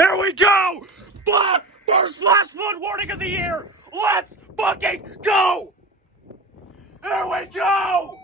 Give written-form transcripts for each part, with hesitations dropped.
Here we go! First flash flood warning of the year! Let's fucking go! Here we go!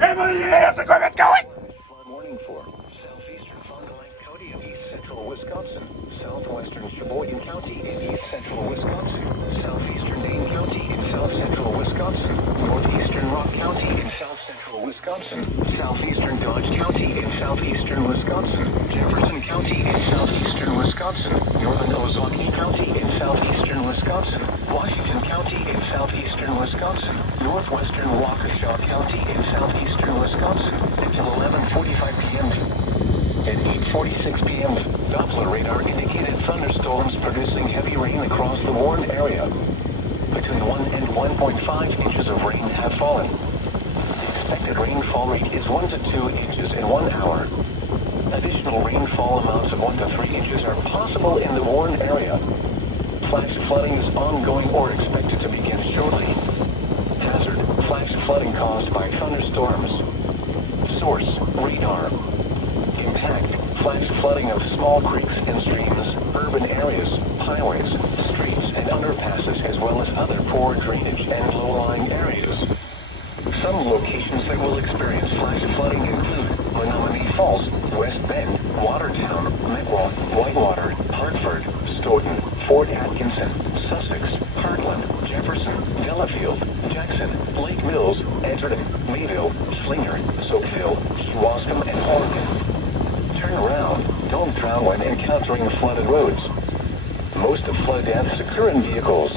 And the EAS equipment's going! Flood warning for southeastern Fond du Lac County of east central Wisconsin, southwestern Sheboygan County in east central Wisconsin, southeastern Dane County in south central Wisconsin, northeastern Rock County in south central Wisconsin, southeastern Dodge County in southeastern Wisconsin, Jefferson County in southeastern Wisconsin, northern Ozaukee County in southeastern Wisconsin, Washington County in southeastern Wisconsin, northwestern Waukesha County in southeastern Wisconsin until 11:45 p.m. At 8:46 p.m., Doppler radar indicated thunderstorms producing heavy rain across the warned area. Between 1 and 1.5 inches of rain have fallen. The expected rainfall rate is 1 to 2 inches in 1 hour. Additional rainfall amounts of 1 to 3 inches are possible in the warned area. Flash flooding is ongoing or expected to begin shortly. Hazard: flash flooding caused by thunderstorms. Source: radar. Impact: flash flooding of small creeks and streams, urban areas, highways, streets, and underpasses, as well as other poor drainage and low-lying areas. Some locations that will experience flash flooding include Menominee Falls, West Bend, Watertown, Mequon, Whitewater, Hartford, Stoughton, Fort Atkinson, Sussex, Heartland, Jefferson, Delafield, Jackson, Lake Mills, Edgerton, Mayville, Slinger, Soapville, Kewaskum, and Oregon. Turn around. Don't drown when encountering flooded roads. Most of flood deaths occur in vehicles.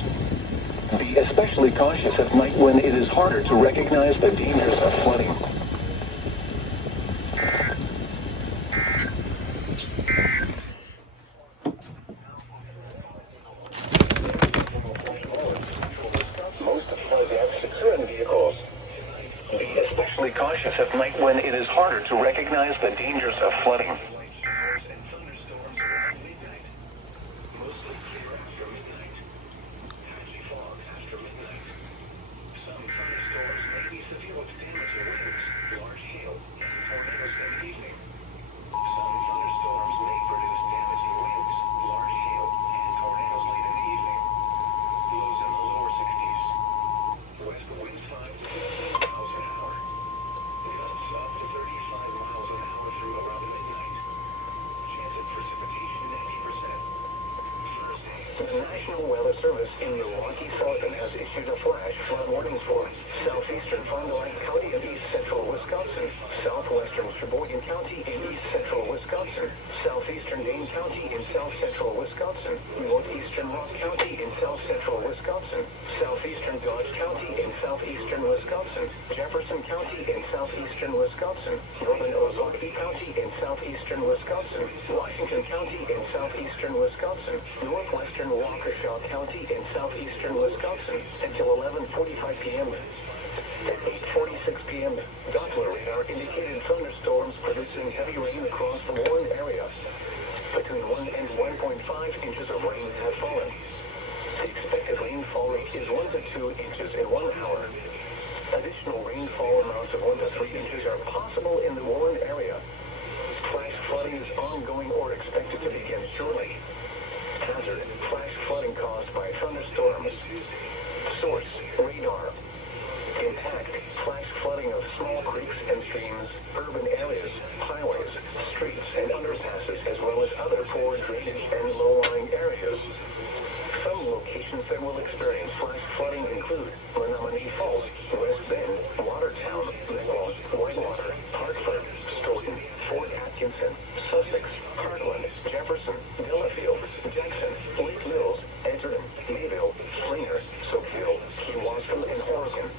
Be especially cautious at night when it is harder to recognize the dangers of flooding. Most of flood deaths occur in vehicles. Be especially cautious at night when it is harder to recognize the dangers of flooding. The National Weather Service in Milwaukee, Sullivan has issued a flash flood warning for southeastern Fond du Lac County in east central Wisconsin, southwestern Sheboygan County in east central Wisconsin, southeastern Dane County in south central Wisconsin, northeastern Rock County in south central Wisconsin, southeastern Dodge County in southeastern Wisconsin, Jefferson County in southeastern Wisconsin, northern Ozaukee County in southeastern Wisconsin, Washington County in southeastern Wisconsin, northwestern Waukesha County in southeastern Wisconsin until 11:45 p.m. At 8:46 p.m., Doppler radar indicated thunderstorms producing heavy rain across the warned area. Between 1 and 1.5 inches of rain have fallen. The expected rainfall rate is 1 to 2 inches in 1 hour. Additional rainfall amounts of 1 to 3 inches are possible in the warned area. Flash flooding is ongoing or expected to begin shortly. Hazard: flash flooding caused by thunderstorms. Source: radar. Impact: flash flooding of small creeks and streams, urban areas, highways, streets, and underpasses, as well as other poor drainage and low-lying areas. Some locations that will experience flash flooding include Menominee Falls, West Bend, Watertown, Mequon, Whitewater, Hartford, Stoughton, Fort Atkinson, Sussex, Heartland, Jefferson, Delafield, Jackson, Lake Mills, Edgerton, Mayville, Slinger, Soapville, Kewaskum, and Oregon.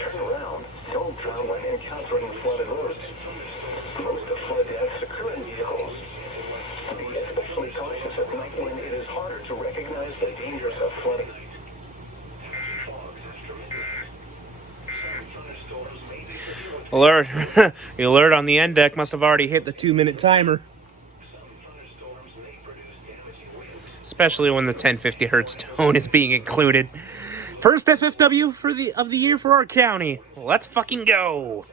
Turn around. Don't drown when encountering flooded roads. Most of flood deaths occur in vehicles. Be especially cautious at night when it is harder to recognize the dangers of flooding. Alert. The alert on the end deck must have already hit the 2-minute timer. Especially when the 1050 hertz tone is being included. First FFW of the year for our county. Let's fucking go.